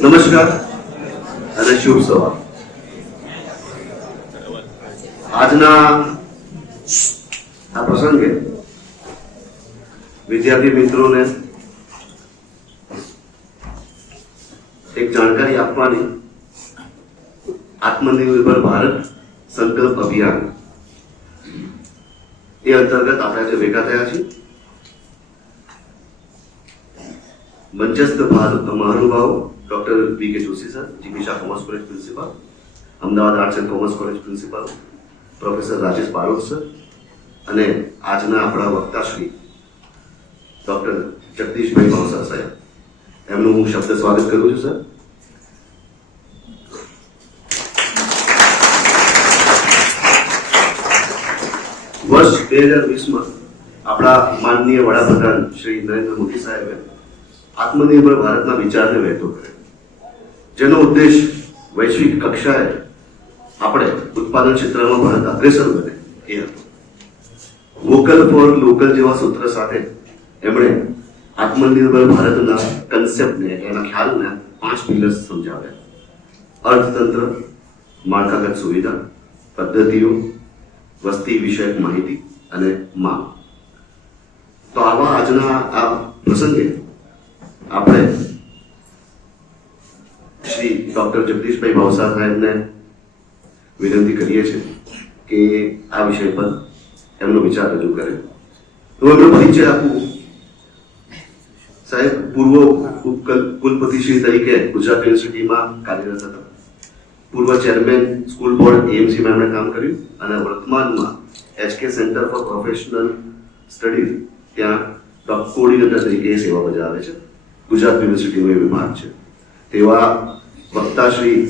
નમસ્કાર અને શુભ સવાર. આજના આ પ્રસંગે વિદ્યાર્થી મિત્રોને એક જાણકારી આપવાની આત્મનિર્ભર ભારત સંકલ્પ અભિયાન એ અંતર્ગત આપણે આજે ભેગા થયા છીએ. મંચસ્થ મહાનુભાવો ડોક્ટર બી કે Joshi sir, GB Shah commerce college principal, Ahmedabad arts and commerce college principal, professor Rajesh Barot sir અને આજના આપણા વક્તા શ્રી ડોક્ટર જગદીશભાઈ ભાવસાર સાહેબ, એમનું હું શબ્દ સ્વાગત કરું છું. સર, વર્ષ 2020 આપણા માનનીય વડાપ્રધાન શ્રી નરેન્દ્ર મોદી સાહેબે આત્મનિર્ભર ભારતના વિચારને વહેતો કર્યો, જેનો ઉદ્દેશ વૈશ્વિક કક્ષાએ આપણે ઉત્પાદન ક્ષેત્રમાં ભારત અગ્રેસર બને એ હતો. વોકલ ફોર લોકલ જેવા સૂત્ર સાથે એમણે આત્મનિર્ભર ભારતના કન્સેપ્ટને, એના ખ્યાલને 5 પિલર્સ સમજાવ્યા: અર્થતંત્ર, માળખાગત સુવિધા, પદ્ધતિઓ, વસ્તી વિષયક માહિતી અને માંગ. તો આવા આજના આ પ્રસંગે આપણે શ્રી ડોક્ટર જગદીશભાઈ ભાવસાર સાહેબને વિનંતી કરીએ છીએ કે આ વિષય પર એમનો વિચાર રજૂ કરે. હું એમનો પરિચય આપું. સાહેબ પૂર્વ કુલપતિશ્રી તરીકે ગુજરાત યુનિવર્સિટીમાં કાર્યરત હતા. પૂર્વ ચેરમેન સ્કૂલ બોર્ડ એએમસીમાં એમણે કામ કર્યું અને વર્તમાનમાં HK centre for professional studies ત્યાં કોઓર્ડિનેટર તરીકે સેવા બજાવે છે. ગુજરાત યુનિવર્સિટીનો એ વિભાગ છે. તેવા વક્તાશ્રી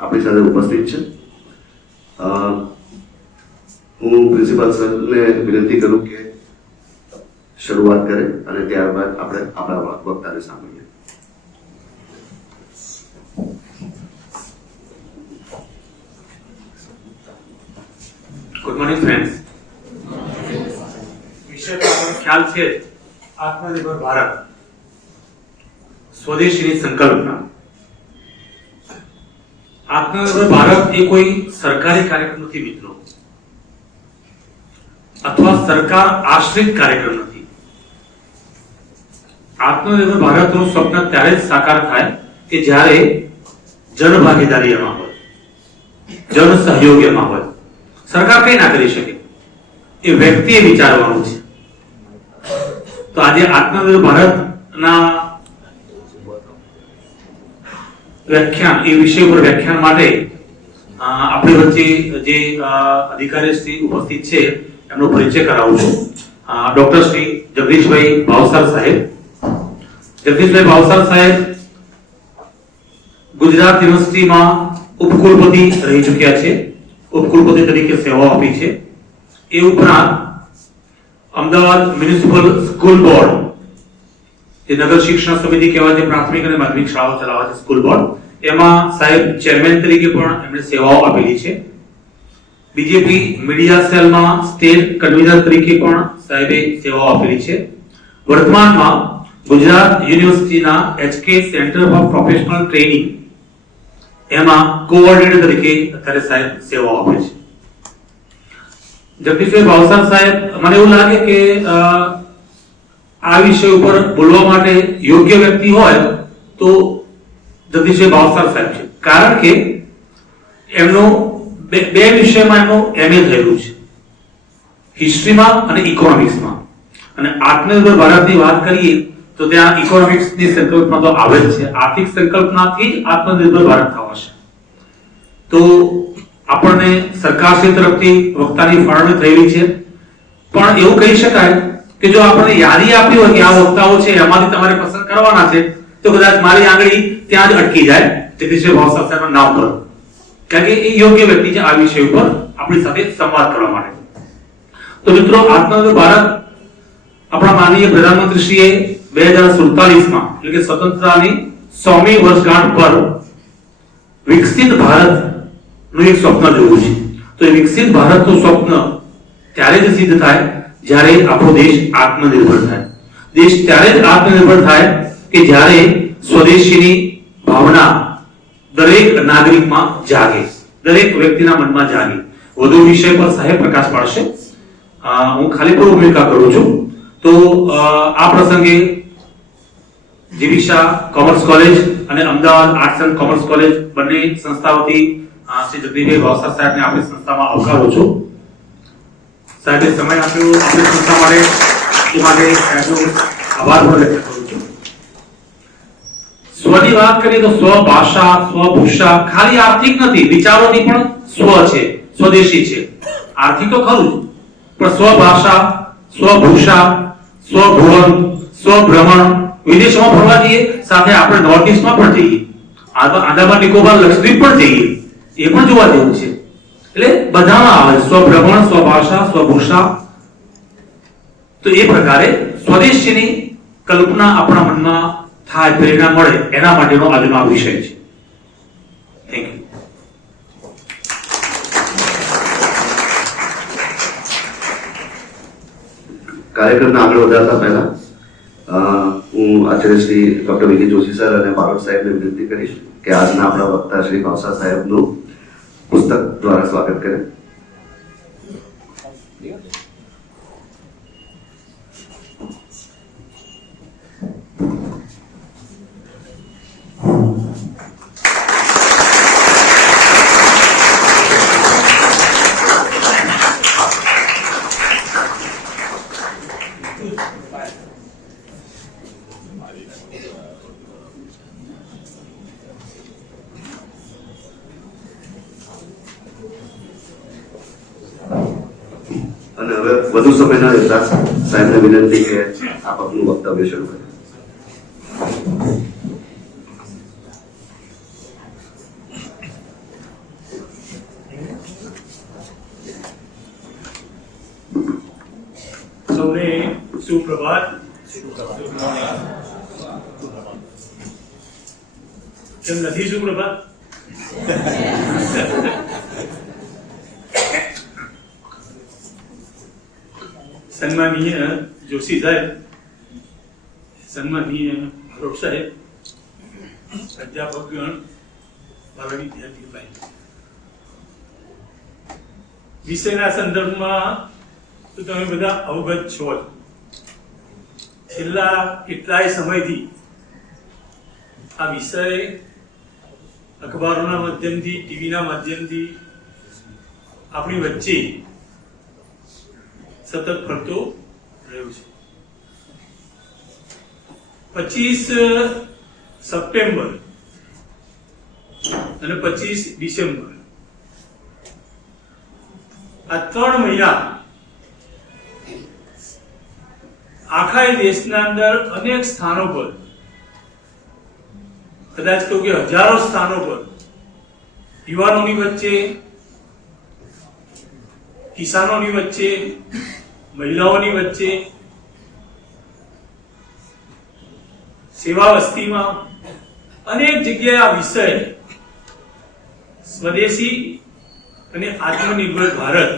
આપણી સાથે ઉપસ્થિત છે. હું પ્રિન્સિપાલ સરને વિનંતી કરું કે શરૂઆત કરે અને ત્યારબાદ આપણે આપણા વક્તાને સાંભળીએ. Good morning friends. વિષય પર આપણો ખ્યાલ છે આત્મનિર્ભર ભારત, સ્વદેશીની સંકલ્પના. આત્મનિર્ભર ભારત એ કોઈ સરકારી કાર્યક્રમ નથી મિત્રો, અથવા સરકાર આશ્રિત કાર્યક્રમ નથી. આત્મનિર્ભર ભારતનું સ્વપ્ન ત્યારે જ સાકાર થાય કે જ્યારે જનભાગીદારી એમાં હોય, જન સહયોગ એમાં હોય. સરકાર કઈ ના કરી શકે, એ વ્યક્તિએ વિચારવાનું છે. તો આજે આત્મનિર્ભર ભારતના વ્યાખ્યાન, એ વિષય પર વ્યાખ્યાન માટે આપણી વચ્ચે જે અધિકારી શ્રી ઉપસ્થિત છે એમનો પરિચય કરાવું છું. ડોક્ટર શ્રી જગદીશભાઈ ભાવસાર સાહેબ. જગદીશભાઈ ભાવસાર સાહેબ ગુજરાત યુનિવર્સિટીમાં ઉપકુલપતિ રહી ચૂક્યા છે, ઉપકુલપતિ તરીકે સેવાઓ આપી છે. એ ઉપરાંત અમદાવાદ મ્યુનિસિપલ સ્કૂલ બોર્ડ, જે નગર શિક્ષણ સમિતિ કહેવાય છે, પ્રાથમિક અને માધ્યમિક શાળાઓ ચલાવે છે સ્કૂલ બોર્ડ, એમાં સાહેબ ચેરમેન તરીકે પણ એમણે સેવાઓ આપેલી છે. બીજેપી મીડિયા સેલમાં સ્ટેટ કન્વીનર તરીકે પણ સાહેબે સેવાઓ આપેલી છે. વર્તમાનમાં ગુજરાત યુનિવર્સિટીના HK centre for professional training એમાં કોઓર્ડિનેટર તરીકે અત્યારે સાહેબ સેવાઓ આપે છે. જગદીશભાઈ ભાવસાર સાહેબ, મને એવું લાગે કે આ વિષય ઉપર બોલવા માટે યોગ્ય વ્યક્તિ હોય તો જગદીશભાઈ ભાવસાર સાહેબ છે. કારણ કે એમનું બે વિષયમાં એમનું એમએ થયેલું છે, હિસ્ટ્રીમાં અને ઇકોનોમિક્સમાં. અને આત્મનિર્ભર ભારતની વાત કરીએ તો ત્યાં ઇકોનોમિક્સની સંકલ્પના તો આવે જ છે. આર્થિક સંકલ્પનાથી જ આત્મનિર્ભર ભારત થવાશે. તો આપણને સરકારશ્રી તરફથી વક્તાની ફાળવણી થયેલી છે. પણ એવું કહી શકાય કે જો આપણને યાદી આપી હોય કે આ વક્તાઓ છે એમાંથી તમારે પસંદ કરવાના છે, તો કદાચ મારી આંગળી ત્યાં જ અટકી જાય જગદીશભાઈ ભાવસાર સાહેબના નામ પર, કારણ કે એ યોગ્ય વ્યક્તિ છે આ વિષય ઉપર આપણી સાથે સંવાદ કરવા માટે. તો મિત્રો, આત્મનિર્ભર ભારત આપણા માનનીય પ્રધાનમંત્રીશ્રીએ 2047માં એટલે કે સ્વતંત્રતાની 100મી વર્ષગાંઠ પર વિકસિત ભારતનું એક સ્વપ્ન જોયું છે. તો એ વિકસિત ભારતનું સ્વપ્ન ત્યારે જ સિદ્ધ થાય જ્યારે આપણો દેશ આત્મનિર્ભર થાય. દેશ ત્યારે જ આત્મનિર્ભર થાય કે જ્યારે સ્વદેશીની ભાવના દરેક નાગરિકમાં જાગે, દરેક વ્યક્તિના મનમાં જાગે. વધુ વિષય પર સાહેબ પ્રકાશ પાડશે. હું ખાલી પૂર્વ ભૂમિકા કરું છું. તો આ પ્રસંગે જીવીશા કોમર્સ કોલેજ અને Ahmedabad arts and commerce college બંને સંસ્થા વતી શ્રી જગદીશભાઈ ભાવસાર સાહેબને આપણી સંસ્થામાં આવકારું છું. સાહેબે સમય આપ્યો આપણી સંસ્થા માટે, એ માટે સાહેબનો આભાર પણ વ્યક્ત કરું છું. સ્વની વાત કરીએ તો સ્વ ભાષા, સ્વ ભૂષા ખાલી આર્થિક નથી, વિચારોની પણ સ્વ છે, સ્વદેશી છે. આર્થિક તો ખરું જ, પણ સ્વ ભાષા, સ્વ ભૂષા, સ્વ ભુવન, સ્વ ભ્રમણ, વિદેશમાં ફરવા જઈએ, સાથે આપણે નોર્થ ઈસ્ટમાં પણ જઈએ, આંદામાન નિકોબાર લક્ષદ્વીપ પણ જઈએ, એ પણ જોવા જેવું છે. એટલે બધામાં આવે સ્વ ભ્રમણ, સ્વ ભાષા, સ્વ ભૂષા. તો એ પ્રકારે સ્વદેશીની કલ્પના આપણા મનમાં થાય, પ્રેરણા મળે, એના માટેનો આજનો આ વિષય છે. Thank you. કાર્યક્રમને આગળ વધારતા પહેલા હું આચાર્ય શ્રી ડોક્ટર વિકી જોશી સર અને બારોટ સાહેબને વિનંતી કરીશ કે આજના આપણા વક્તા શ્રી ભાવસાર સાહેબનું પુસ્તક દ્વારા સ્વાગત કરે. અને હવે વધુ સમય ન લેતા સાહેબને વિનંતી કે આપ આપનું વક્તવ્ય શરૂ કરે. સૌને સુપ્રભાત. કેમ નથી સુપ્રભાત? સન્માનીય જોશી સાહેબ, સન્માનીય બારોટ સાહેબ, અધ્યાપકગણ, મારા વિદ્યાર્થી ભાઈ, વિષયના સંદર્ભમાં તો તમે બધા અવગત છો. છેલ્લા કેટલાય સમયથી આ વિષય અખબારોના માધ્યમથી, ટીવીના માધ્યમથી આપણી વચ્ચે સતત ફરતો રહ્યો છે. 25 સપ્ટેમ્બર અને 25 ડિસેમ્બર આ 3 મહિના આખા દેશના અંદર અનેક સ્થાનો પર, કદાચ કહું કે હજારો સ્થાનો પર યુવાનોની વચ્ચે, કિસાનોની વચ્ચે, મહિલાઓની વચ્ચે, સેવા વસ્તીમાં અનેક જગ્યાએ આ વિષય સ્વદેશી અને આત્મનિર્ભર ભારત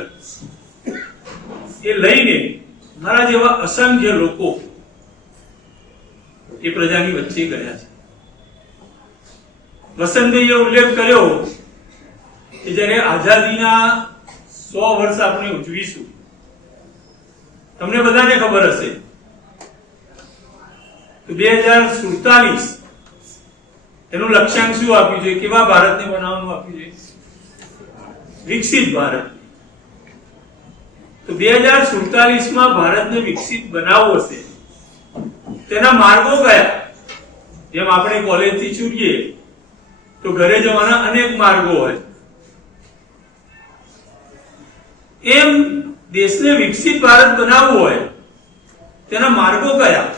એ લઈને મારા જેવા અસંખ્ય લોકો એ પ્રજાની વચ્ચે ગયા છે. વસંતભાઈએ ઉલ્લેખ કર્યો કે જ્યારે આઝાદીના 100 વર્ષ આપણે ઉજવીશું, તમને બધાને ખબર હશે તો 2047 એનું લક્ષ્યાંક શું આપ્યું છે, કેવા ભારતને બનાવવાનું આપ્યું છે? વિકસિત ભારત. તો 2047 માં ભારતને વિકસિત બનાવવું હશે, તેના માર્ગો કયા? જેમ આપણે કોલેજથી છૂટીએ તો ઘરે જવાના અનેક માર્ગો હોય, એમ દેશને વિકસિત ભારત બનાવવું હોય તેના માર્ગો કયા?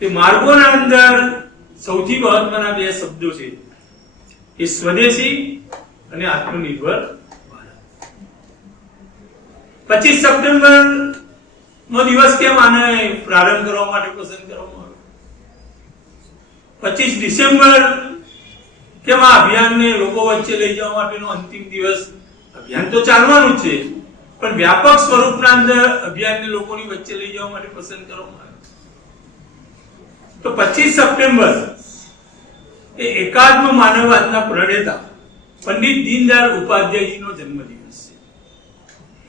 તે માર્ગોના અંદર સૌથી મહત્વના 2 શબ્દો છે, એ સ્વદેશી અને આત્મનિર્ભર ભારત. 25 સપ્ટેમ્બર નો દિવસ કેમ આને પ્રારંભ કરવા માટે પસંદ કરવામાં આવ્યો? 25 ડિસેમ્બર કેમ આ અભિયાનને લોકો વચ્ચે લઈ જવા માટેનો અંતિમ દિવસ? અભિયાન તો ચાલવાનું છે, પણ વ્યાપક સ્વરૂપના અંદર અભિયાનને લોકોની વચ્ચે લઈ જવા માટે પસંદ કરવામાં આવ્યો. તો 25 સપ્ટેમ્બર એ એકાત્મ માનવવાદના પ્રણેતા પંડિત દીનદયાળ ઉપાધ્યાયજીનો જન્મદિવસ છે.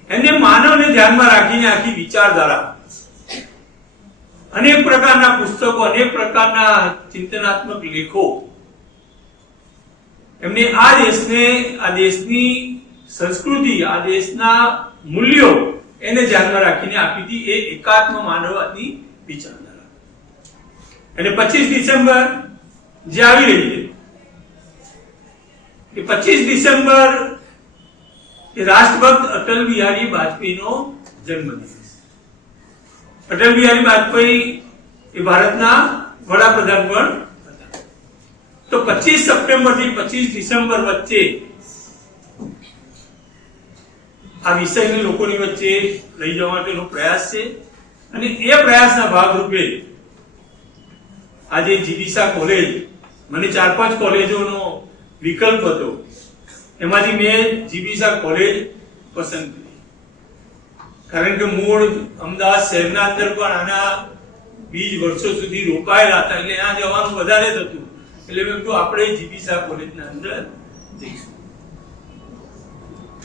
એને માનવને ધ્યાનમાં રાખીને આખી વિચારધારા, અનેક પ્રકારના પુસ્તકો, અનેક પ્રકારના ચિંતનાત્મક લેખો એમને આ દેશને, આ દેશની સંસ્કૃતિ, આ દેશના મૂલ્યો એને ધ્યાનમાં રાખીને આપી હતી. એ એકાત્મ માનવવાદની વિચારધારા. અને 25 ડિસેમ્બર જે આવી રહી છે, એ 25 ડિસેમ્બર એ રાષ્ટ્રભક્ત અટલ બિહારી વાજપેયીનો જન્મદિવસ. અટલ બિહારી વાજપેયી એ ભારતના વડાપ્રધાન પણ હતા. તો 25 સપ્ટેમ્બર થી 25 ડિસેમ્બર વચ્ચે આ વિષયને લોકોની વચ્ચે લઈ જવા માટેનો પ્રયાસ છે. અને એ પ્રયાસના ભાગરૂપે આજે જીબીસા કોલેજ, મને 4-5 કોલેજોનો વિકલ્પ હતો, એમાંથી મેં જીબીસા કોલેજ પસંદ કરી. કારણ કે મૂળ અમદાવાદ શહેરના અંદર પણ આના 20 વર્ષો સુધી રોકાયેલા હતા, એટલે ત્યાં જવાનું વધારે થતું. એટલે મેં કીધું આપણે જીબીસા કોલેજના અંદર જઈશું.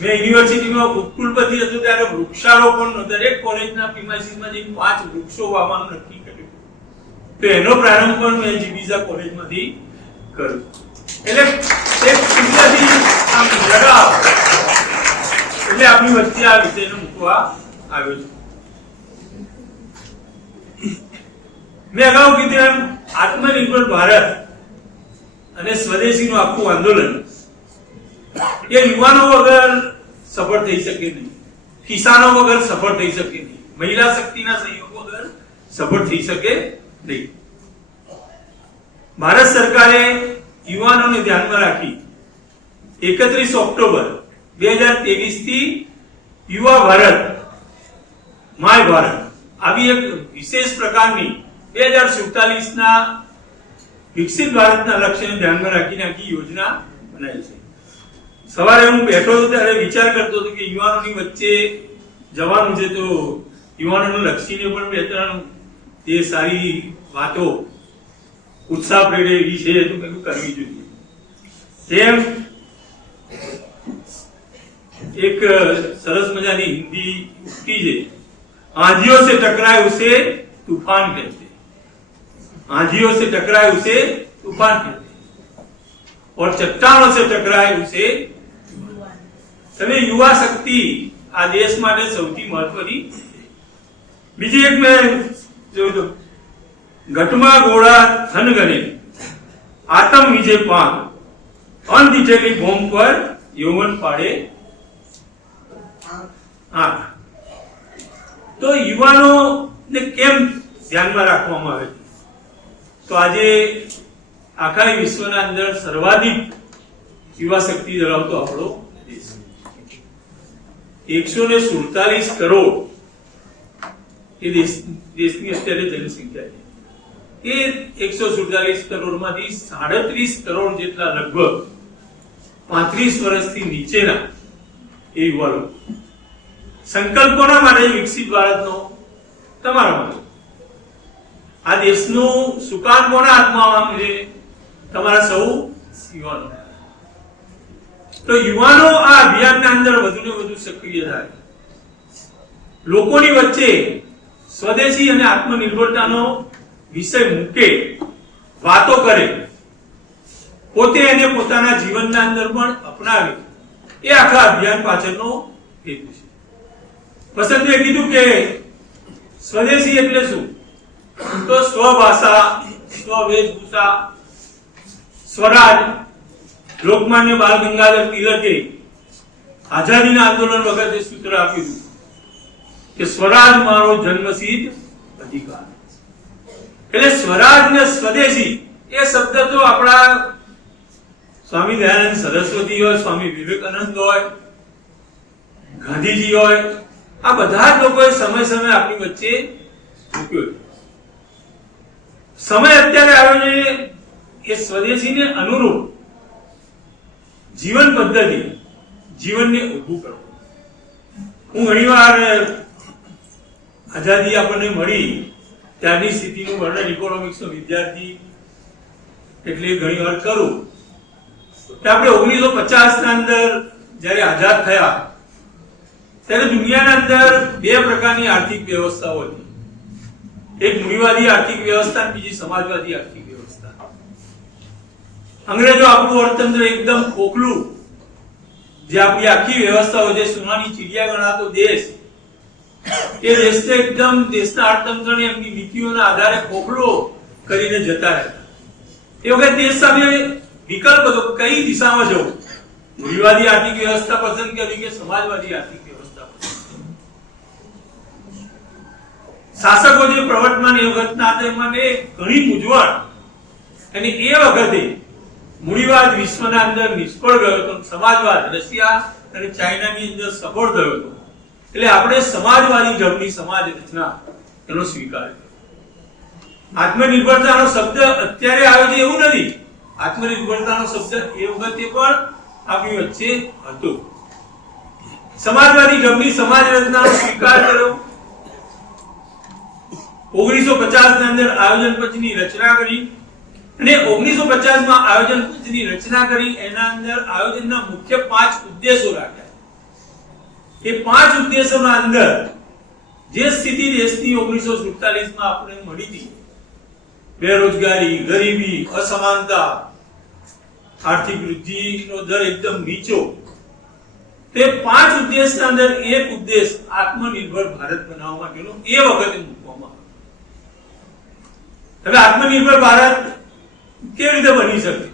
મેં યુનિવર્સિટીમાં ઉપકુલપતિ હતો ત્યારે વૃક્ષારોપણ દરેક કોલેજના પ્રિમાઇસીસમાં જઈને 5 વૃક્ષો વાવવાનું નક્કી કર્યું. તો એનો પ્રારંભ પણ મેં જીબીસા કોલેજમાંથી કર્યો. એટલે એક કુદરતી આમ લગાવ એટલે આપણી વચ્ચે આ વિષયને મૂકવા આવ્યો છું. મેં અગાઉ કીધું એમ આત્મનિર્ભર ભારત અને સ્વદેશીનું આખું આંદોલન એ યુવાનો વગર સફળ થઈ શકે નહીં, કિસાનો વગર સફળ થઈ શકે નહીં, મહિલા શક્તિના સહયોગ વગર સફળ થઈ શકે નહીં. ભારત સરકારે યુવાનોને ધ્યાનમાં રાખી 31 ઓક્ટોબર 2023 થી યુવા ભારત, માય ભારત આવી એક વિશેષ પ્રકારની 2047 ના વિકસિત ભારતના લક્ષ્યને ધ્યાનમાં રાખીને આખી યોજના બનાવી છે. સવારે હું બેઠો હતો ત્યારે વિચાર કરતો હતો કે યુવાનોની વચ્ચે જવાનું છે, તો યુવાનોને લક્ષીને પણ 2-3 એ સારી વાતો ઉત્સાહ પ્રેરે એવી છે તો કંઈક કરવી જોઈએ. જેમ એક સરસ મજાની હિન્દી ઉક્તિ છે, आंधियों से टकराए उसे तूफान कहते हैं, आंधियों से टकराए उसे तूफान कहते हैं, और चट्टानों से टकराए उसे તમે યુવા શક્તિ આ દેશ માટે સૌથી મહત્વની. બીજી એક મેં જોયું તો ઘટમાં ગોળા ધન ગણે આતમ વિજય પાન અનદીઠેલી બોમ્બ પર યૌવન પાડે આંખ. તો યુવાનોને કેમ ધ્યાનમાં રાખવામાં આવે છે? તો આજે આખા વિશ્વના અંદર સર્વાધિક યુવા શક્તિ ધરાવતો આપણો દેશ. 147 કરોડ એ દેશની અત્યારે જનસંખ્યા છે. એ 147 કરોડમાંથી 37 કરોડ જેટલા લગભગ 35 વર્ષથી નીચેના એ યુવાનો. સંકલ્પ કોના માટે? વિકસિત ભારતનો, તમારા માટે. આ દેશનું સુકાન કોના હાથમાં છે? તમારા સૌ યુવાનો. તો યુવાનો આ અભિયાનના અંદર વધુ ને વધુ સક્રિય થાય, લોકોની વચ્ચે સ્વદેશી અને આત્મનિર્ભરતાનો વિષય મૂકે, વાતો કરે, પોતે એને પોતાના જીવનના અંદર પણ અપનાવે, એ આખા અભિયાન પાછળનો હેતુ છે. વસંતે કીધું કે સ્વદેશી એટલે શું? તો સ્વભાષા, સ્વવેશભૂષા, સ્વરાજ. લોકમાન્ય બાલ ગંગાધર તિલકે આઝાદીના આંદોલન વખતે સૂત્ર આપ્યું કે સ્વરાજ મારો જન્મસિદ્ધ અધિકાર. એટલે સ્વરાજ ને સ્વદેશી એ શબ્દ તો આપણા સ્વામી દયાનંદ સરસ્વતી હોય, સ્વામી વિવેકાનંદ હોય, ગાંધીજી હોય, આ બધા જ લોકોએ સમય સમય આપણી વચ્ચે મૂક્યો. સમય અત્યારે આવ્યો છે એ સ્વદેશીને અનુરૂપ જીવન પદ્ધતિ, જીવનને ઊભું કરવું. હું ઘણીવાર આઝાદી આપણને મળી ત્યારની સ્થિતિનું વર્ણન ઇકોનોમિક્સનો વિદ્યાર્થી એટલે ઘણી વાર કરું કે આપણે 1950 ના અંદર જ્યારે આઝાદ થયા ત્યારે દુનિયાના અંદર બે પ્રકારની આર્થિક વ્યવસ્થાઓ હતી. એક મૂડીવાદી આર્થિક વ્યવસ્થા અને બીજી સમાજવાદી આર્થિક વ્યવસ્થા. અંગ્રેજો આપણું અર્થતંત્ર એકદમ ખોખલું, જે આપણી આખી વ્યવસ્થાઓ, જે સોનાની ચીડિયા ગણાતો દેશ, એ દેશને એકદમ દેશના અર્થતંત્રને એમની નીતિઓના આધારે ખોખલો કરીને જતા રહેતા. એ વખતે દેશ સામે વિકલ્પ હતો કઈ દિશામાં જવું, મૂડીવાદી આર્થિક વ્યવસ્થા પસંદ કરવી કે સમાજવાદી આર્થિક વ્યવસ્થા પસંદ કરવી. શાસકો જે પ્રવર્તમાન એ વખતના હતા એમાં ઘણી મૂંઝવણ, અને એ વખતે મૂડીવાદ વિશ્વના અંદર નિષ્ફળ ગયો હતો, સમાજવાદ રશિયા અને ચાઇનાની અંદર સફળ થયો હતો. એટલે આપણે સમાજવાદી ઢબની સમાજ રચના એનો સ્વીકાર કર્યો. આત્મનિર્ભરતાનો શબ્દ અત્યારે આવ્યો છે એવું નથી. આત્મનિર્ભરતાનો શબ્દ એ વખતે પણ આપણી વચ્ચે હતો. સમાજવાદી ઢબની સમાજ રચનાનો સ્વીકાર કર્યો. 1950 ના અંદર આયોજન પંચની રચના કરી, અને 1950 માં આયોજન પંચની રચના કરી એના અંદર આયોજનના મુખ્ય 5 ઉદ્દેશો રાખ્યા. એ 5 ઉદ્દેશોના અંદર જે સ્થિતિ દેશની 1947 માં આપણે મળી હતી, બેરોજગારી, ગરીબી, અસમાનતા, આર્થિક વૃદ્ધિનો દર એકદમ નીચો, તે 5 ઉદ્દેશના અંદર એક ઉદ્દેશ આત્મનિર્ભર ભારત બનાવવા માટેનો એ વખતે મૂકવામાં આવ્યો. હવે આત્મનિર્ભર ભારત કેવી રીતે બની શકે?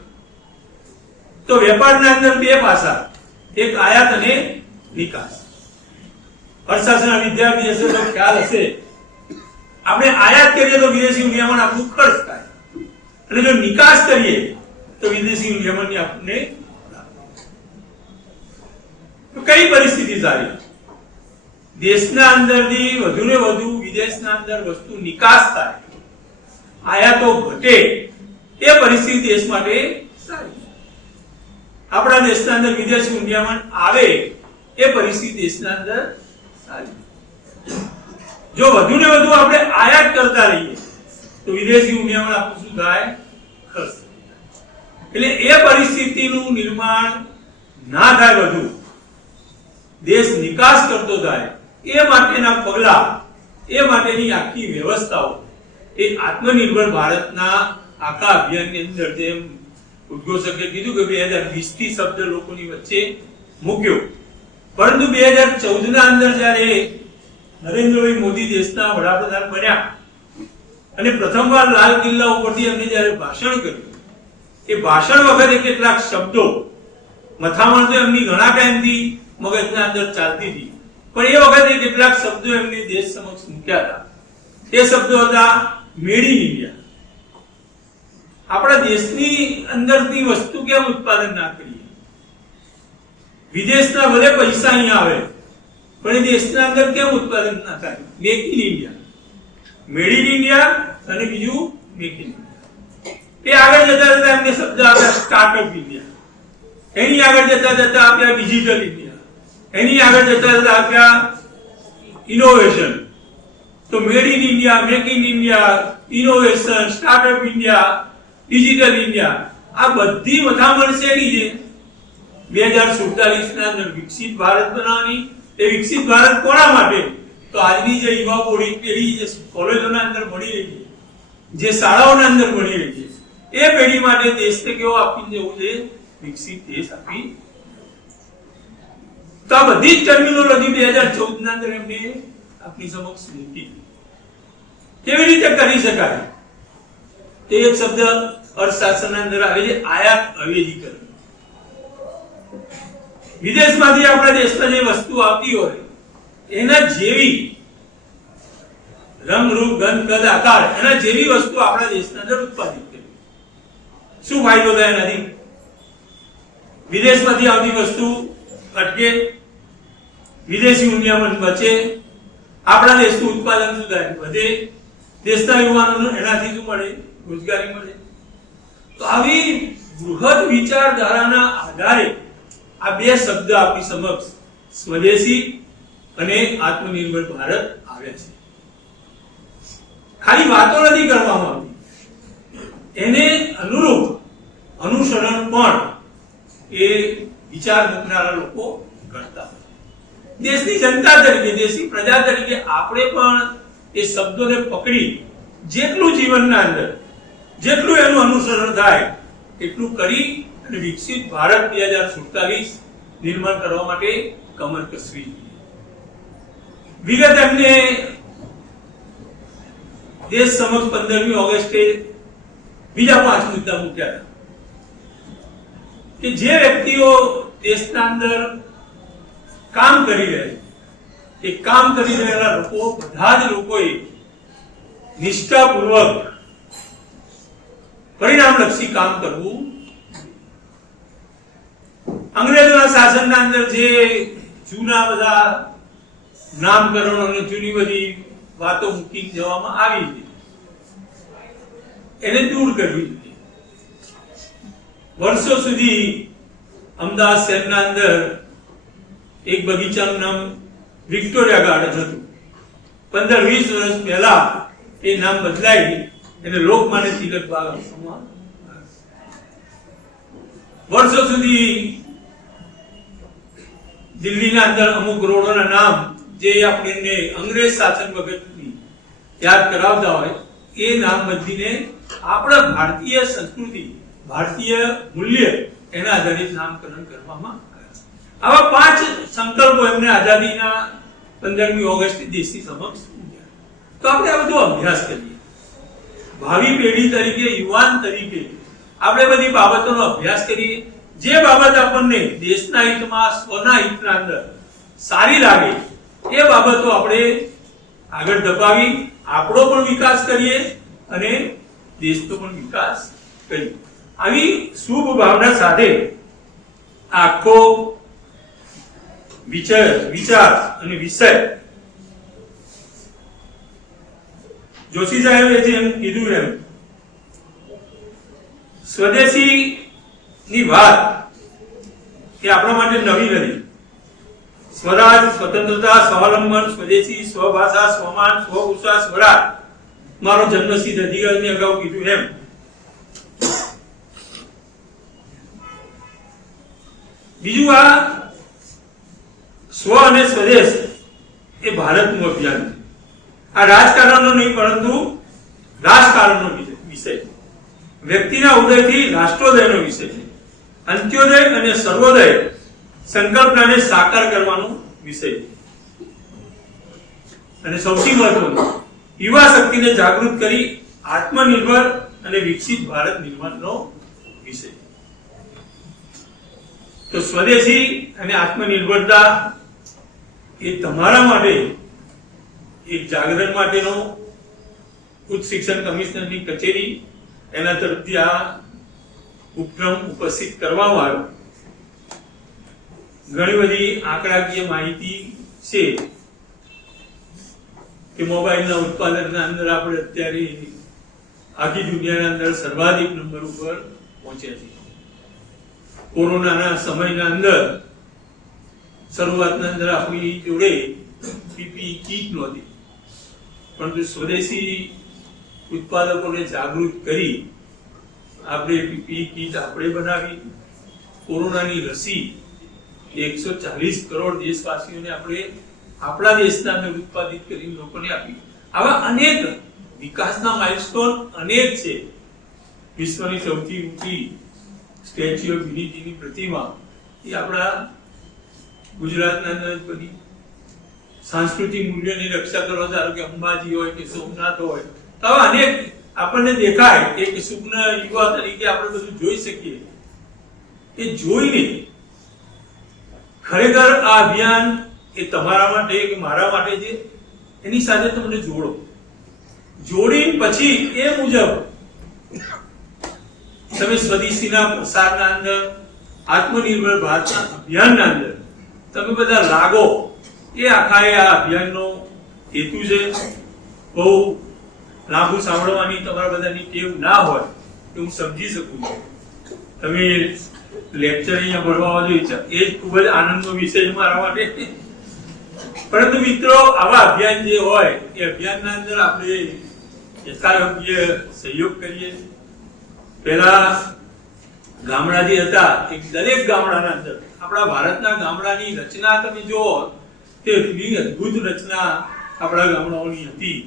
તો વેપારના અંદર બે પાસા, એક આયાત અને નિકાસ. અર્થશાસ્ત્રના વિદ્યાર્થી હશે તો ખ્યાલ હશે, આપણે આયાત કરીએ તો વિદેશી નિયમન આપણું ખર્ચ થાય, અને જો નિકાસ કરીએ તો વિદેશી નિયમનની આપણને તો કઈ પરિસ્થિતિ સારી? દેશના અંદરથી વધુ ને વધુ વિદેશના અંદર વસ્તુ નિકાસ થાય, આયાતો ઘટે, એ પરિસ્થિતિ દેશ માટે સારી. આપણા દેશના અંદર વિદેશી નિયમન આવે એ પરિસ્થિતિ દેશના અંદર સારી. જો વધુ ને વધુ આપણે આયાત કરતા રહીએ તો વિદેશી નિયમન આપણું શું થાય? ખર્ચ. એટલે એ પરિસ્થિતિનું નિર્માણ ના થાય, વધુ દેશ નિકાસ કરતો થાય, એ માટેના પગલા, એ માટેની આખી વ્યવસ્થાઓ એ આત્મનિર્ભર ભારતના આખા અભિયાનની અંદર, જેમ ઉદ્ઘોષકે કીધું કે 2020 થી શબ્દ લોકોની વચ્ચે મૂક્યો, પરંતુ 2014 ના અંદર જ્યારે નરેન્દ્રભાઈ મોદી દેશના વડાપ્રધાન બન્યા અને પ્રથમવાર લાલ કિલ્લા ઉપરથી એમને જ્યારે ભાષણ કર્યું, એ ભાષણ વખતે કેટલાક શબ્દો મથામણ તો એમની ઘણા ટાઈમથી મગજના અંદર ચાલતી હતી, પણ એ વખતે કેટલાક શબ્દો એમને દેશ સમક્ષ મૂક્યા હતા. એ શબ્દો હતા મેડ ઇન ઇન્ડિયા. આપણા દેશની અંદરની વસ્તુ કેમ ઉત્પાદન ના કરીએ? વિદેશના ભલે પૈસા અહીંયા આવે, પણ એ દેશના અંદર કેમ ઉત્પાદન ના થાય? Make in India, made in India અને બીજું મેક ઇન ઇન્ડિયા. એ આગળ જતા જતા એમને શબ્દ આપ્યા સ્ટાર્ટઅપ ઇન્ડિયા, એની આગળ જતા જતા આપ્યા ડિજિટલ ઇન્ડિયા, એની આગળ જતા જતા આપ્યા ઇનોવેશન. તો made in India, make in India, innovation, startup India, digital India, આ બધી મથામણ શેની છે? 2047 ના અંદર વિકસિત ભારત બનાવવાની. એ વિકસિત ભારત કોના માટે? તો આજની જે યુવા પેઢી જે કોલેજોના અંદર ભણી રહી છે, જે શાળાઓના અંદર ભણી રહી છે, એ પેઢી માટે દેશને કેવો આપી દેવું છે? વિકસિત દેશ આપી. તો આ બધી જ ટર્મિનોલોજી 2014 ના અંદર એમને આપણી સમક્ષ મૂકી. કેવી રીતે કરી શકાય? તે એક શબ્દ અર્થશાસ્ત્રના અંદર આવે છે આયાત અવેજીકરણ. વિદેશમાંથી આપણા દેશમાં જે વસ્તુ આવતી હોય એના જેવી રંગ, રૂપ, ગંધ, કદ, આકાર, એના જેવી વસ્તુ આપણા દેશના અંદર ઉત્પાદિત કરવી. શું ફાયદો થાય એનાથી? વિદેશમાંથી આવતી વસ્તુ અટકે, વિદેશી નિયમન બચે, આપણા દેશનું ઉત્પાદન શું થાય? વધે. દેશના યુવાનોને એનાથી શું મળે? રોજગારી મળે. તો આવી બૃહદ વિચારધારાના આધારે આ બે શબ્દ આપણી સમક્ષ સ્વદેશી અને આત્મનિર્ભર ભારત આવ્યા છે. ખાલી વાતો નથી કરવામાં આવતી, એને અનુરૂપ અનુસરણ પણ એ વિચાર મૂકનારા લોકો કરતા હોય. દેશની જનતા તરીકે, દેશની પ્રજા તરીકે આપણે પણ એ શબ્દોને પકડી જેટલું જીવનના અંદર જેટલું એનું અનુસરણ થાય એટલું કરી અને વિકસિત ભારત 2047 નિર્માણ કરવા માટે કમર કસવી જોઈએ. વિગત એમને દેશ સમક્ષ 15મી ઓગસ્ટે બીજા 5 મુદ્દા મૂક્યા હતા કે જે વ્યક્તિઓ દેશના અંદર કામ કરી રહ્યા છે, એ કામ કરી રહેલા લોકો બધા જ લોકોએ નિષ્ઠાપૂર્વક પરિણામલક્ષી કામ કરવું. અંગ્રેજોના શાસનના અંદર જે જૂના બધા નામકરણો અને જૂની બધી વાતો મૂકી જવામાં આવી છે એને દૂર કરવી જોઈએ. વર્ષો સુધી અમદાવાદ શહેરના અંદર એક બગીચાનું નામ વિક્ટોરિયા ગાર્ડન હતું. 15-20 વર્ષ પહેલા એ નામ બદલાઈ એને લોકમાન્ય તિલક બાગ આપવામાં આવ્યું. વર્ષો સુધી દિલ્હીના અંદર અમુક રોડોના નામ જે આપણને અંગ્રેજ શાસન વખતની યાદ કરાવતા હોય એ નામ બદલીને આપણા ભારતીય સંસ્કૃતિ, ભારતીય મૂલ્ય એના આધારિત નામકરણ કરવામાં આવ્યા. આવા 5 સંકલ્પો એમને આઝાદીના 15મી ઓગસ્ટે દેશની સમક્ષ મૂક્યા. તો આપણે આ બધો અભ્યાસ કરીએ. ભાવિ પેઢી તરીકે, યુવાન તરીકે આપણે બધી બાબતોનો અભ્યાસ કરીએ. જે બાબત આપણને દેશના હિતમાં, સ્વના હિતના અંદર સારી લાગે એ બાબતો આપણે આગળ ધપાવી આપણો પણ વિકાસ કરીએ અને દેશનો પણ વિકાસ કરીએ. આવી શુભ ભાવના સાથે આખો વિચાર અને વિષય જોશી સાહેબે જેમ કીધું એમ સ્વદેશી ની વાત એ આપણા માટે નવી નથી. સ્વરાજ, સ્વતંત્રતા, સ્વાવલંબન, સ્વદેશી, સ્વભાષા, સ્વમાન, સ્વભૂષા, સ્વરાજ મારો જન્મસિદ્ધ અધિકાર મેં અગાઉ કીધું એમ બીજું આ સ્વ અને સ્વદેશ એ ભારતનું અભિયાન છે. આ રાજકારણનો નહીં પરંતુ રાજકારણનો વિષય છે. વ્યક્તિના ઉદયથી રાષ્ટ્રોદયનો વિષય છે. અંત્યોદય અને સર્વોદય સંકલ્પનાને સાકાર કરવાનો વિષય છે. અને સૌથી મહત્વનું યુવા શક્તિને જાગૃત કરી આત્મનિર્ભર અને વિકસિત ભારત નિર્માણનો વિષય. તો સ્વદેશી અને આત્મનિર્ભરતા એ તમારા માટે એક જાગરણ માટેનો ઉચ્ચ શિક્ષણ કમિશનરની કચેરી એના તરફથી આ ઉપક્રમ ઉપસ્થિત કરવામાં આવ્યો. ઘણી બધી આંકડાકીય માહિતી છે કે મોબાઈલના ઉત્પાદનના અંદર આપણે અત્યારે આખી દુનિયાના અંદર સર્વાધિક નંબર ઉપર પહોંચ્યા છીએ. કોરોનાના સમયના અંદર શરૂઆતના અંદર આપણી જોડે પીપીઈ કીટ નહોતી, પરંતુ સ્વદેશી ઉત્પાદકોને જાગૃત કરી આપણે પીપીઈ કીટ આપણે બનાવી. કોરોનાની રસી 140 કરોડ દેશવાસીઓને આપણે આપણા દેશના અંદર ઉત્પાદિત કરીને લોકોને આપી. આવા અનેક વિકાસના માઇલસ્ટોન અનેક છે. વિશ્વની સૌથી ઊંચી સ્ટેચ્યુ ઓફ યુનિટીની પ્રતિમા એ આપણા ગુજરાતના અંદર બની. સાંસ્કૃતિક મૂલ્યોની રક્ષા કરવા, ધારો કે અંબાજી હોય કે સોમનાથ હોય, તો આવા અનેક આપણને દેખાય એક સુગ્ન યુવા તરીકે આપણે બધું જોઈ શકીએ. એ જોઈને ખરેખર આ અભિયાન એ તમારા માટે કે મારા માટે છે, એની સાથે તમને જોડો. જોડીને પછી એ મુજબ તમે સ્વદેશીના પ્રસારના અંદર, આત્મનિર્ભર ભારતના અભિયાનના અંદર તમે બધા લાગો. એ આખા આ અભિયાનનો હેતુ છે. બહુ લાંબુ સાંભળવાની તમારા બધાની ટેવ ના હોય તો હું સમજી શકું છું. તમે લેક્ચર અહીંયા ભરવા આવજો એ ખૂબ જ આનંદનો વિષય છે મારા માટે. પરંતુ મિત્રો, આવા અભિયાન જે હોય એ અભિયાનના અંદર આપણે યથાયોગ્ય સહયોગ કરીએ. પહેલા ગામડા જે હતા એ દરેક ગામડાના અંદર આપણા ભારતના ગામડાની રચના તમે જુઓ તે એટલી અદ્ભુત રચના આપણા ગામડાઓની હતી.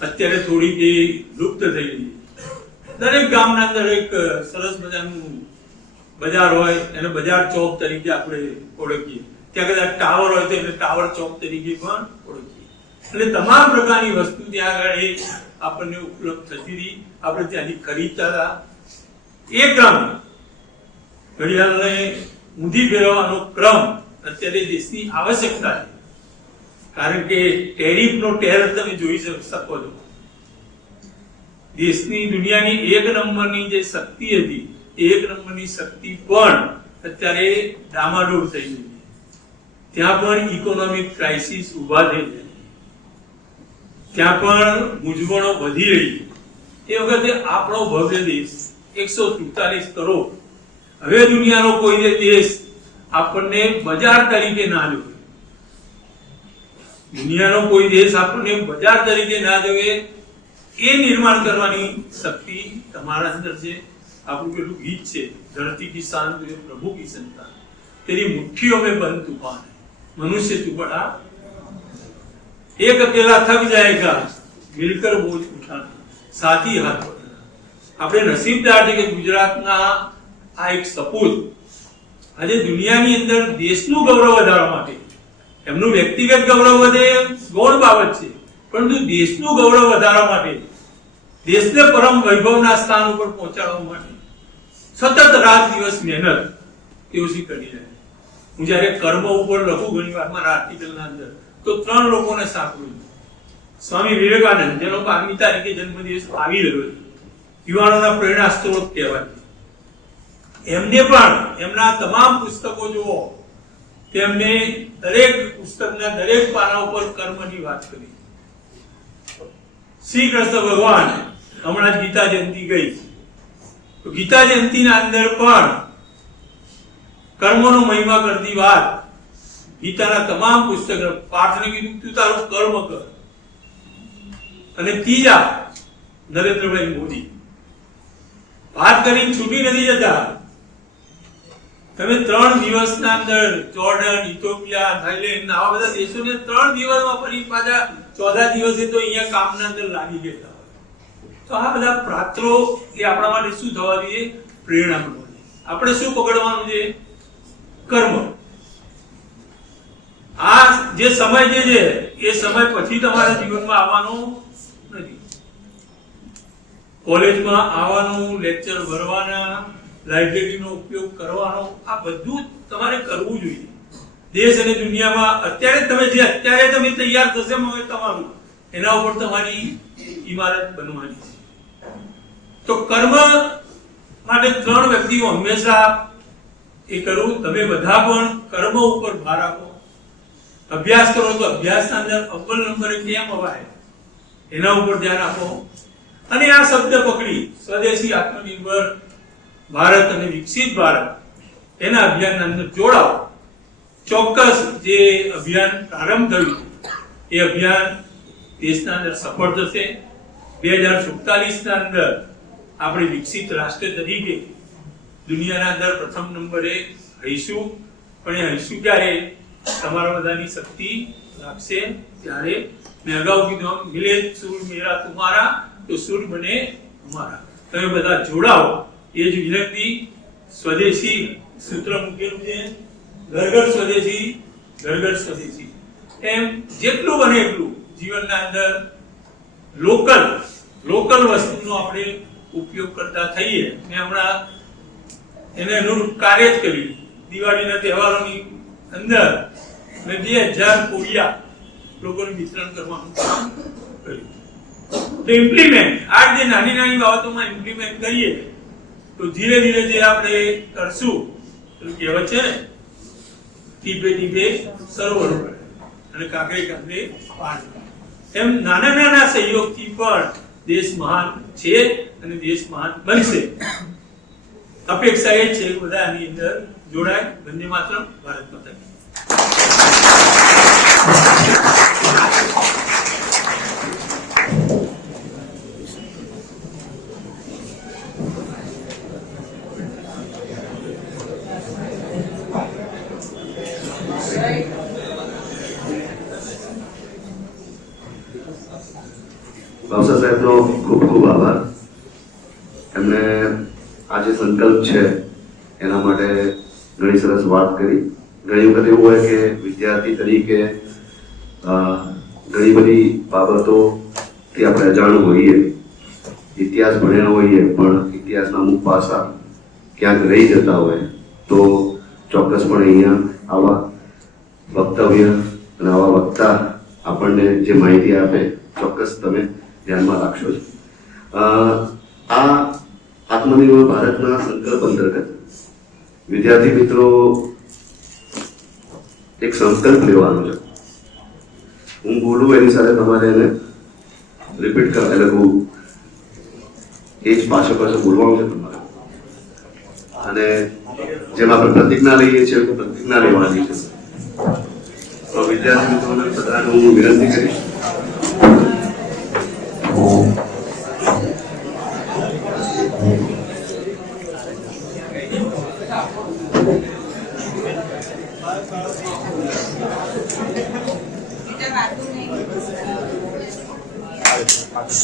અત્યારે થોડી એ લુપ્ત થઈ ગઈ. દરેક ગામના અંદર એક સરસ મજાનું બજાર હોય, એને બજાર ચોક તરીકે આપણે ઓળખીએ. ત્યાં કદાચ ટાવર હોય તો એને ટાવર ચોક તરીકે પણ ઓળખીએ. એટલે તમામ પ્રકારની વસ્તુ ત્યાં આગળ આપણને ઉપલબ્ધ થતી હતી. આપણે ત્યાંથી ખરીદતા હતા. એ ક્રમ ઘડિયાળને ઊંધી ફેરવવાનો ક્રમ અત્યારે દેશની આવશ્યકતા છે. કારણ કે ટેરિફનો ટેરર તમે જોઈ શકો છો. દેશની દુનિયાની એક નંબરની જે શક્તિ હતી એ એક નંબરની શક્તિ પણ અત્યારે ડામાડોળ થઈ ગઈ. ત્યાં પણ ઇકોનોમિક ક્રાઇસિસ ઉભા થઈ છે. ત્યાં પણ મૂંઝવણો વધી રહી. એ વખતે આપણો ભવ્ય દેશ 147 કરોડ. હવે દુનિયાનો કોઈ દેશ આપણને બજાર તરીકે ના જોવે. દુનિયાનો કોઈ દેશ આપણને બજાર તરીકે ના જોવે એ નિર્માણ કરવાની શક્તિ તમારા અંદર છે. આપણું પેલું ગીત છે, ધરતી કી શાન તુજે પ્રભુ કી સંતાન, તેરી મુઠ્ઠીઓ में बंद तूफान है, मनुष्य तू बड़ा एक अकेला थक जाएगा, मिलकर बोझ उठाना, साथी हाथ बढ़ाना. આપણે નસીબદાર છે કે ગુજરાતના આ એક સપૂત આજે દુનિયાની અંદર દેશનું ગૌરવ વધારવા માટે, એમનું વ્યક્તિગત ગૌરવ વધે ગૌણ બાબત છે, પરંતુ દેશનું ગૌરવ વધારવા માટે, દેશને પરમ વૈભવના સ્થાન ઉપર પહોંચાડવા માટે સતત રાત દિવસ મહેનત તેઓ શી કરી રહ્યા. હું જ્યારે કર્મ ઉપર લખું ઘણી વાર મારા આર્ટિકલના અંદર તો 3 લોકોને સાંભળું. સ્વામી વિવેકાનંદ, જેનો 12મી તારીખે જન્મદિવસ આવી રહ્યો છે, યુવાનોના પ્રેરણા સ્ત્રોત કહેવાય. એમને પણ એમના તમામ પુસ્તકો જુઓ, તેમને દરેક પુસ્તકના દરેક પાના ઉપર કર્મની વાત કરી. શ્રી કૃષ્ણ ભગવાન હમણાં જ ગીતા જયંતિ ગઈ, તો ગીતા જયંતિના અંદર પણ કર્મનો મહિમા કરતી વાત ગીતાના તમામ પુસ્તક પાર્થને કીધું તું તારું કર્મ કર. અને ત્રીજા નરેન્દ્રભાઈ મોદી વાત કરીને છૂટી નથી જતા. તમે 3 દિવસના અંદર જોર્ડન, ઇથોપિયા, થાઈલેન્ડ આવા બધા દેશોને 3 દિવસમાં ફરી પાછા 14 દિવસે તો અહીંયા કામના અંદર લાગી ગયા. તો આ બધા પાત્રો એ આપણા માટે શું થવા જોઈએ? પ્રેરણા બનવા જોઈએ. આપણે શું પકડવાનું છે? કર્મ. આ જે સમય જે છે એ સમય પછી તમારા જીવનમાં આવવાનો નથી. કોલેજમાં આવવાનું, લેક્ચર ભરવાના, લાઇબ્રેરીનો ઉપયોગ કરવાનો, આ બધું તમારે કરવું જોઈએ. દેશ અને દુનિયામાં અત્યારે તમે તૈયાર થશે હવે તમારું, એના ઉપર તમારી ઇમારત બનવાની છે. તો કર્મ માટે 3 વ્યક્તિઓ હંમેશા એ કરવું. તમે બધા પણ કર્મ ઉપર ભાર આપો. અભ્યાસ કરો તો અભ્યાસના અંદર અવ્વલ નંબરે કેમ અવાય એના ઉપર ધ્યાન આપો. અને આ શબ્દ પકડી સ્વદેશી, આત્મનિર્ભર ભારત અને વિકસિત ભારત એના અભિયાનના અંદર જોડાઓ. ચોક્કસ જે અભિયાન પ્રારંભ થયું એ અભિયાન દેશના અંદર સફળ થશે. 2047ના અંદર આપણે વિકસિત રાષ્ટ્ર તરીકે દુનિયાના અંદર પ્રથમ નંબરે રહીશું. પણ એ રહીશું ક્યારે? તમારા બધાની શક્તિ લાગશે ત્યારે. મેં અગાઉ કીધું, મિલે સુર મેરા તુમારા તો સુર બને અમારા. તમે બધા જોડાઓ એ જ વિનંતી. સ્વદેશી સૂત્ર મૂકેલું છે, ઘર ઘર સ્વદેશી, ઘર ઘર સ્વદેશી. એમ જેટલું બને એટલું જીવનના અંદર લોકલ વસ્તુનો આપણે ઉપયોગ કરતા થઈએ. મેં હમણાં એને અનુરૂપ કાર્ય જ કર્યું. દિવાળીના તહેવારોની અંદર મેં 2000 કોડિયા લોકોને વિતરણ કરવાનું કામ કર્યું. તો ઇમ્પ્લિમેન્ટ આ જે નાની બાબતોમાં ઇમ્પ્લિમેન્ટ કરીએ તો ધીરે ધીરે જે આપણે કરશું, પેલું કહેવત છે ને, ટીપે ટીપે સરોવર ભરે અને કાંકરે કાંકરે પાણી. એમ નાના સહયોગથી પણ દેશ મહાન છે અને દેશ મહાન બનશે. અપેક્ષા એ છે બધા આની અંદર જોડાય. વંદે માતરમ. ભારત માતા કી જય. ભાવસર સાહેબનો ખૂબ ખૂબ આભાર. એમણે આ જે સંકલ્પ છે એના માટે ઘણી સરસ વાત કરી. ઘણી વખત એવું હોય કે વિદ્યાર્થી તરીકે ઘણી બધી બાબતોથી આપણે અજાણ હોઈએ, ઇતિહાસ ભણ્યા હોઈએ, પણ ઇતિહાસના અમુક પાસા ક્યાંક રહી જતા હોય તો ચોક્કસપણે અહીંયા આવા વક્તવ્ય અને આવા વક્તા આપણને જે માહિતી આપે ચોક્કસ તમે ધ્યાનમાં રાખશો જ. આ આત્મનિર્ભર ભારતના સંકલ્પ અંતર્ગત વિદ્યાર્થી મિત્રો એક સંકલ્પ લેવાનો છે. હું બોલું એની સાથે તમારે એને રિપીટ કરવા, એટલે હું એ જ પાછળ બોલવાનું છે તમારે. અને જેમ આપણે પ્રતિજ્ઞા લઈએ છીએ તો પ્રતિજ્ઞા લેવાની છે. તો વિદ્યાર્થી મિત્રોને બધાને હું વિનંતી કરીશ.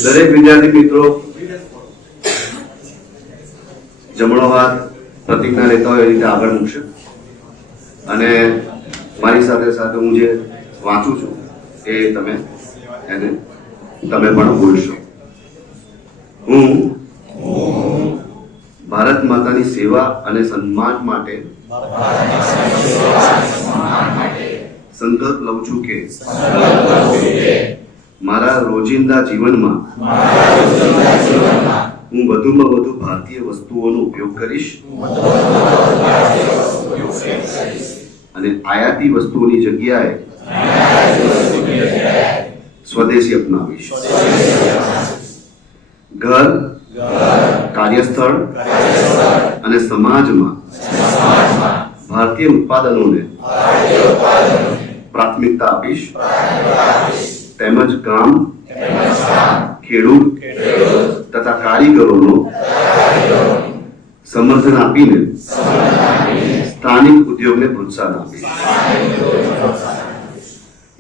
દરેક વિદ્યાર્થી મિત્રો જમણો હાથ પ્રતિજ્ઞા લેતા હોય એ રીતે આગળ મૂકશે અને મારી સાથે સાથે હું જે વાંચું છું એ તમે પણ બોલશો. હું ભારત માતાની સેવા અને સન્માન માટે સંકલ્પ લઉં છું કે મારા રોજિંદા જીવનમાં હું વધુમાં વધુ ભારતીય વસ્તુઓનો ઉપયોગ કરીશ અને આયાતી વસ્તુઓની જગ્યાએ સ્વદેશી અપનાવીશ. ઘર, કાર્યસ્થળ અને સમાજમાં ભારતીય ઉત્પાદનોને પ્રાથમિકતા આપીશ તેમજ ગામ, ખેડૂત તથા કારીગરોનો સમર્થન આપીને સ્થાનિક ઉદ્યોગને પ્રોત્સાહન આપીશ.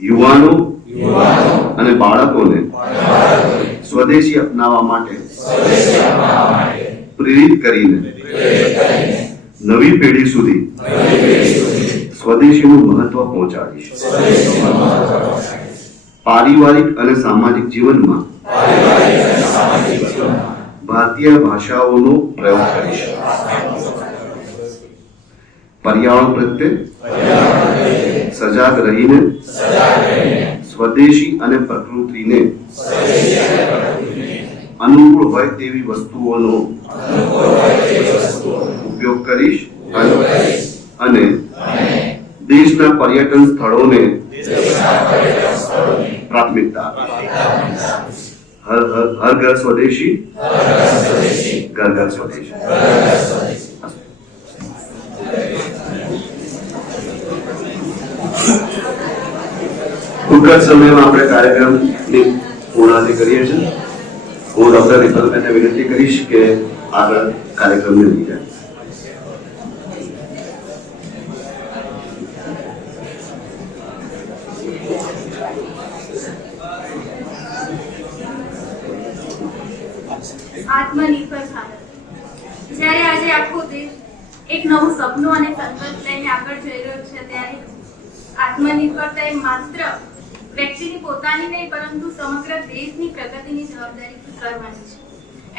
યુવાનો અને બાળકોને સ્વદેશી અપનાવવા માટે પ્રેરિત કરીને નવી પેઢી સુધી સ્વદેશીનું મહત્વ પહોંચાડીશ. પારિવારિક અને સામાજિક જીવનમાં ભારતીય ભાષાઓનો પ્રયોગ કરીશ. પર્યાવરણ પ્રત્યે સજાગ રહીને સ્વદેશી અને પ્રકૃતિને અનુકૂળ હોય તેવી વસ્તુઓનો ઉપયોગ કરીશ અને દેશના પર્યટન સ્થળોને પ્રાથમિકતા આપીશ. હર ઘર સ્વદેશી, ઘર ઘર સ્વદેશી. ટૂંક જ સમયમાં આપણે કાર્યક્રમની પૂર્ણાહુતિ કરીએ છીએ. હું ડોક્ટર રિપલબેનને વિનંતી કરીશ કે આગળ કાર્યક્રમને લઈ જાય. આત્મનિર્ભર ભારત. જ્યારે આજે આખો દેશ એક નવું સપનું અને સંકલ્પ લઈને આગળ જઈ રહ્યો છે ત્યારે આત્મનિર્ભરતા એ માત્ર વ્યક્તિની પોતાની નહીં પરંતુ સમગ્ર દેશની પ્રગતિની જવાબદારી કરવાની છે.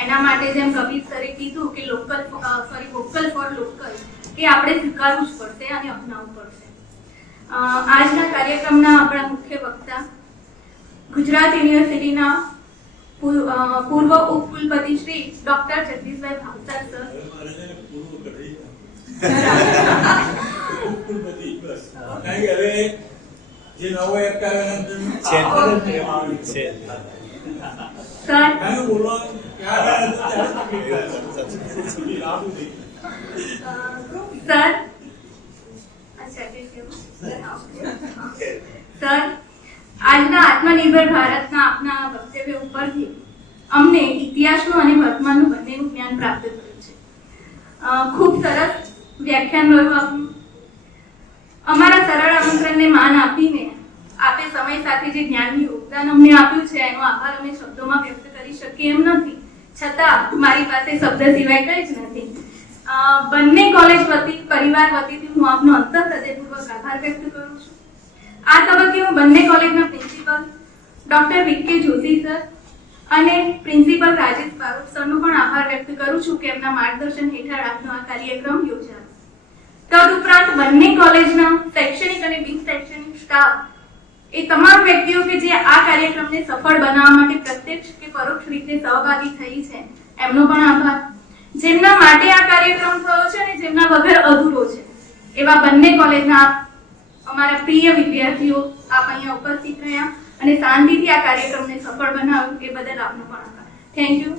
એના માટે જેમ કબીર સરે કીધું કે વોકલ ફોર લોકલ એ આપણે સ્વીકારવું જ પડશે અને અપનાવવું પડશે. આજના કાર્યક્રમના આપણા મુખ્ય વક્તા ગુજરાત યુનિવર્સિટીના પૂર્વ ઉપકુલપતિ શ્રી ડોક્ટર જગદીશભાઈ ભાવસર સર. સર, આજના આત્મનિર્ભર ભારતના આપના વક્તવ્ય ઉપરથી અમને ઇતિહાસનું અને વર્તમાનનું બંનેનું જ્ઞાન પ્રાપ્ત થયું છે. ખૂબ સરસ વ્યાખ્યાન રહ્યું આપનું. અમારા સરળ આમંત્રણને માન આપીને આપે સમય સાથે જે જ્ઞાનનું યોગદાન અમને આપ્યું છે એનો આભાર અમે શબ્દોમાં વ્યક્ત શકીએ એમ નથી, છતાં મારી પાસે શબ્દ સિવાય કંઈ જ નથી. બંને કોલેજ વતી, પરિવાર વતીથી હું આપનો અંતર હૃદયપૂર્વક આભાર વ્યક્ત કરું છું. આ તબક્કે હું બંને કોલેજના principal doctor Vike Joshi sir અને પ્રિન્સિપલ રાજેશ બારોટ સરનો પણ આભાર વ્યક્ત કરું છું કે એમના માર્ગદર્શન હેઠળ આપનો આ કાર્યક્રમ યોજાયો. તદુપરાંત બંને કોલેજના શૈક્ષણિક અને બિન શૈક્ષણિક સ્ટાફ એ તમામ વ્યક્તિઓ કે જે આ કાર્યક્રમને સફળ બનાવવા માટે પ્રત્યક્ષ કે પરોક્ષ રીતે સહભાગી થઈ છે એમનો પણ આભાર. જેમના માટે આ કાર્યક્રમ થયો છે અને જેમના વગર અધૂરો છે એવા બંને કોલેજના અમારા પ્રિય વિદ્યાર્થીઓ આપ અહીંયા ઉપસ્થિત રહ્યા અને શાંતિથી આ કાર્યક્રમને સફળ બનાવ્યું એ બદલ આપનો પણ આભાર. Thank you.